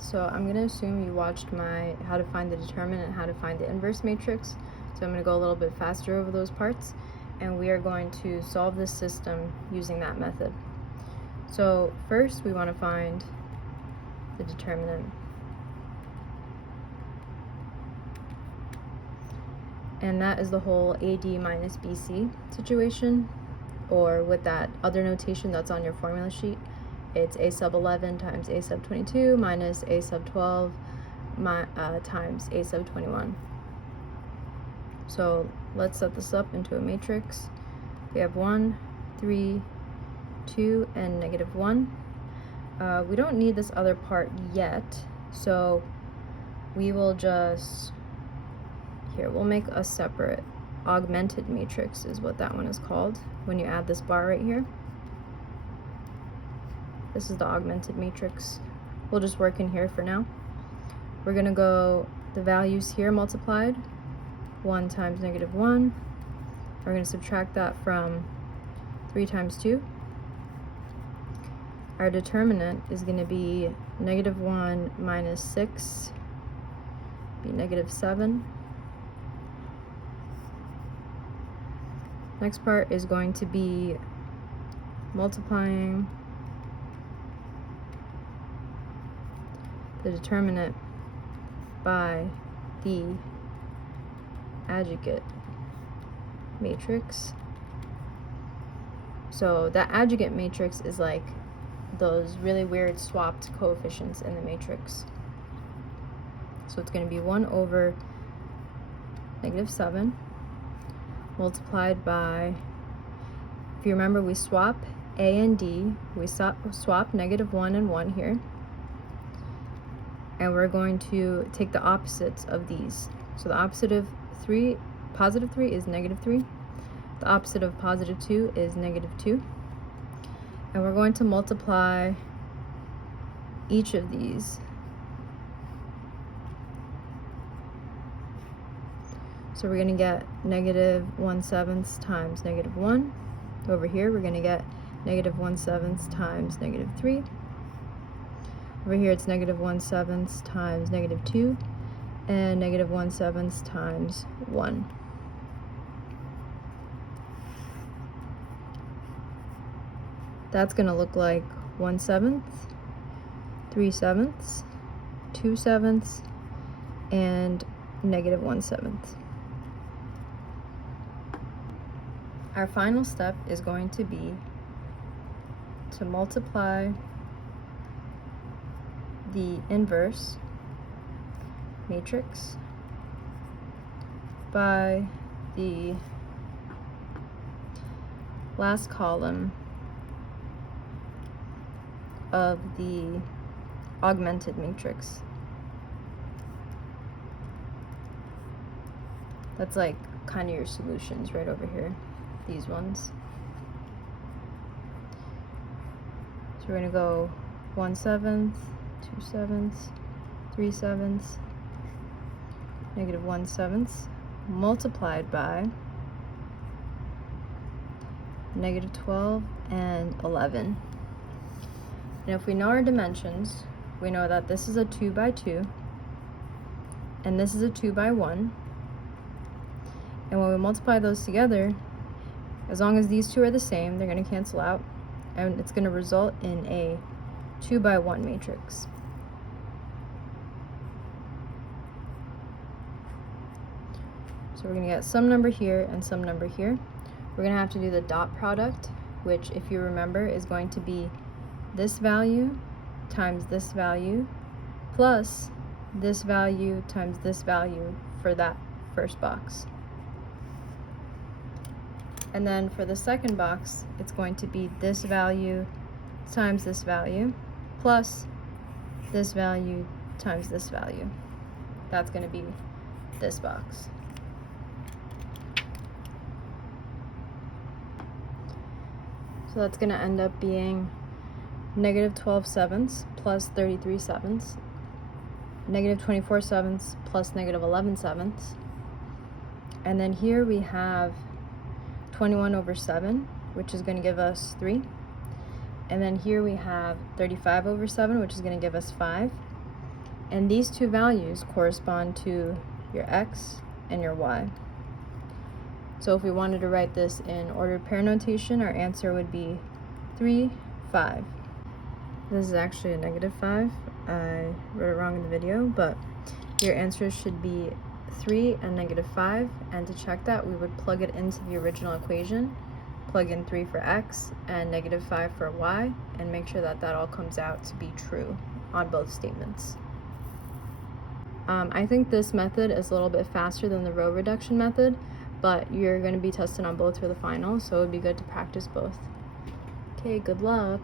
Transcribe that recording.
So I'm going to assume you watched my how to find the determinant and how to find the inverse matrix. So I'm going to go a little bit faster over those parts, and we are going to solve this system using that method. So first we want to find the determinant. And that is the whole AD minus BC situation, or with that other notation that's on your formula sheet. It's a sub 11 times a sub 22 minus a sub 12 times a sub 21. So let's set this up into a matrix. We have 1, 3, 2, and negative 1. We don't need this other part yet, so we will just, we'll make a separate augmented matrix is what that one is called when you add this bar right here. This is the augmented matrix. We'll just work in here for now. We're gonna go the values here multiplied, 1 times negative 1. We're gonna subtract that from 3 times 2. Our determinant is gonna be negative 1 minus 6, be negative 7. Next part is going to be multiplying the determinant by the adjugate matrix. So that adjugate matrix is like those really weird swapped coefficients in the matrix. So it's going to be 1 over negative 7 multiplied by, if you remember, we swap A and D, we swap negative 1 and 1 here. And we're going to take the opposites of these. So the opposite of positive 3 is negative 3. The opposite of positive 2 is negative 2. And we're going to multiply each of these. So we're going to get negative 1/7 times negative 1. Over here we're going to get negative 1/7 times negative 3. Over here it's negative 1/7 times negative 2, and negative 1/7 times 1. That's going to look like 1/7, 3/7, 2/7, and negative 1/7. Our final step is going to be to multiply the inverse matrix by the last column of the augmented matrix. That's like kind of your solutions right over here, these ones. So we're going to go 1/7, 2/7, 3/7, negative 1/7 multiplied by negative 12 and 11. And if we know our dimensions, we know that this is a 2 by 2 and this is a 2 by 1. And when we multiply those together, as long as these two are the same, they're going to cancel out, and it's going to result in a 2 by 1 matrix. So we're going to get some number here and some number here. We're going to have to do the dot product, which, if you remember, is going to be this value times this value plus this value times this value for that first box. And then for the second box, it's going to be this value times this value plus this value times this value. That's going to be this box. So that's going to end up being negative 12/7 plus 33/7, negative 24/7 plus negative 11/7. And then here we have 21 over 7, which is going to give us 3. And then here we have 35 over 7, which is going to give us 5. And these two values correspond to your x and your y. So if we wanted to write this in ordered pair notation, our answer would be 3, 5. This is actually a -5. I wrote it wrong in the video, but your answers should be 3 and -5. And to check that, we would plug it into the original equation, plug in 3 for x and -5 for y, and make sure that that all comes out to be true on both statements. I think this method is a little bit faster than the row reduction method, but you're going to be tested on both for the final, so it would be good to practice both. Okay, good luck.